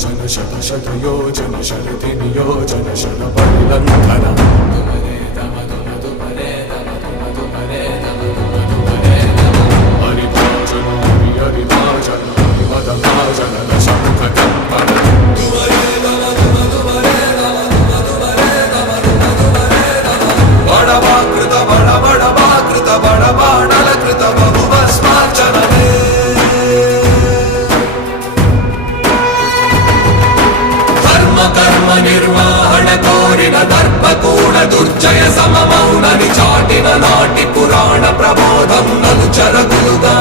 योजन शत शत योजन शरति नियोजन शर परिलंघन हरिभाजन हरिभाजन हरिमदभाजन दशमुखं बड़वाकृत बड़वाकृत बड़वाणलकृत बहुभस्मार्चनने कर्म निर्वहण कोरिन दर्पकूण दुर्जय सममौननि चाटिन नाटि पुराण प्रबोधं नलुचर गुलुगा